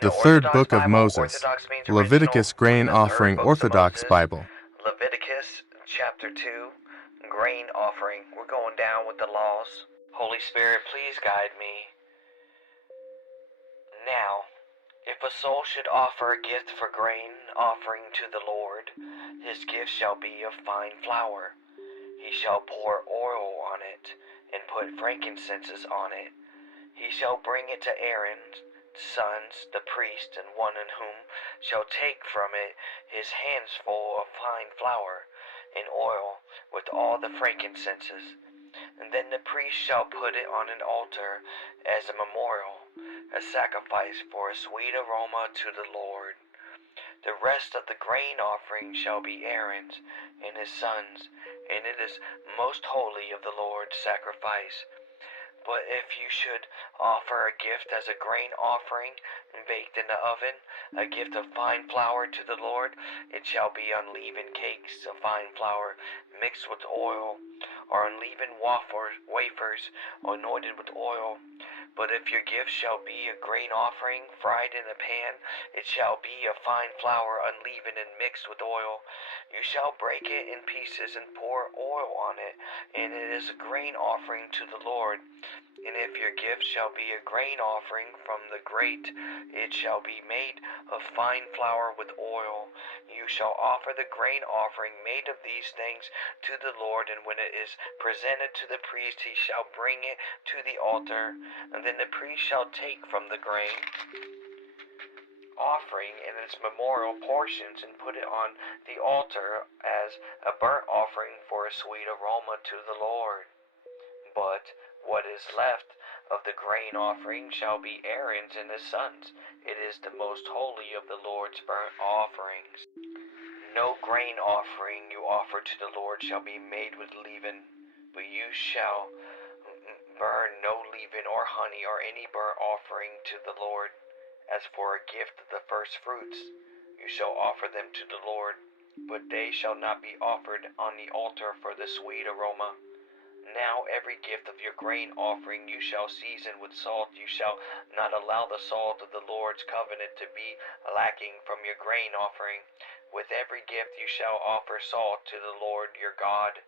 The The Third Orthodox Book of Bible, Moses, Orthodox means Leviticus original, Grain the third Offering books of Orthodox Moses, Bible. Leviticus chapter 2, grain offering. We're going down with the laws. Holy Spirit, please guide me. Now, if a soul should offer a gift for grain offering to the Lord, his gift shall be of fine flour. He shall pour oil on it, and put frankincense on it. He shall bring it to Aaron's sons, the priest, and one in whom shall take from it his hands full of fine flour and oil with all the frankincenses. And then the priest shall put it on an altar as a memorial, a sacrifice for a sweet aroma to the Lord. The rest of the grain offering shall be Aaron's and his sons, and it is most holy of the Lord's sacrifice. But if you should offer a gift as a grain offering baked in the oven, a gift of fine flour to the Lord, it shall be unleavened cakes of fine flour mixed with oil, or unleavened wafers anointed with oil. But if your gift shall be a grain offering fried in a pan, it shall be of fine flour unleavened and mixed with oil. You shall break it in pieces and pour oil on it, and it is a grain offering to the Lord. And if your gift shall be a grain offering from the grate, it shall be made of fine flour with oil. You shall offer the grain offering made of these things to the Lord, and when it is presented to the priest, he shall bring it to the altar, and then the priest shall take from the grain offering in its memorial portions and put it on the altar as a burnt offering for a sweet aroma to the Lord. But what is left of the grain offering shall be Aaron's and his sons. It is the most holy of the Lord's burnt offerings. No grain offering you offer to the Lord shall be made with leaven, but you shall burn no leaven or honey or any burnt offering to the Lord. As for a gift of the first fruits, you shall offer them to the Lord, but they shall not be offered on the altar for the sweet aroma. Now every gift of your grain offering you shall season with salt. You shall not allow the salt of the Lord's covenant to be lacking from your grain offering. With every gift you shall offer salt to the Lord your God.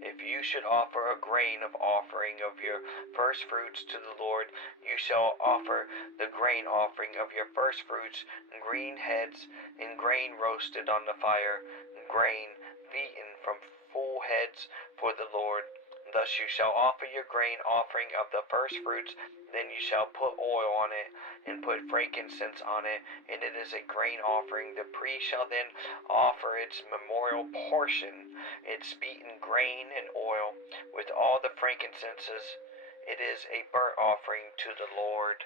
If you should offer a grain of offering of your first fruits to the Lord, you shall offer the grain offering of your first fruits, green heads and grain roasted on the fire, grain beaten from full heads for the Lord. Thus you shall offer your grain offering of the first fruits, then you shall put oil on it, and put frankincense on it, and it is a grain offering. The priest shall then offer its memorial portion, its beaten grain and oil, with all the frankincenses. It is a burnt offering to the Lord.